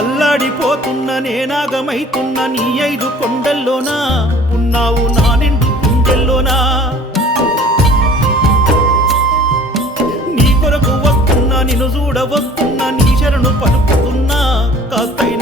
అల్లాడిపోతున్న నేనాగమైతున్న నీ 5 కొండల్లోనా ఉన్నావు నా నిండు గుండెల్లోనా నీ కొరకు వస్తున్నా నిన్ను చూడ వస్తున్నా నీ శరణు పలుకుతున్నా కాస్తైనా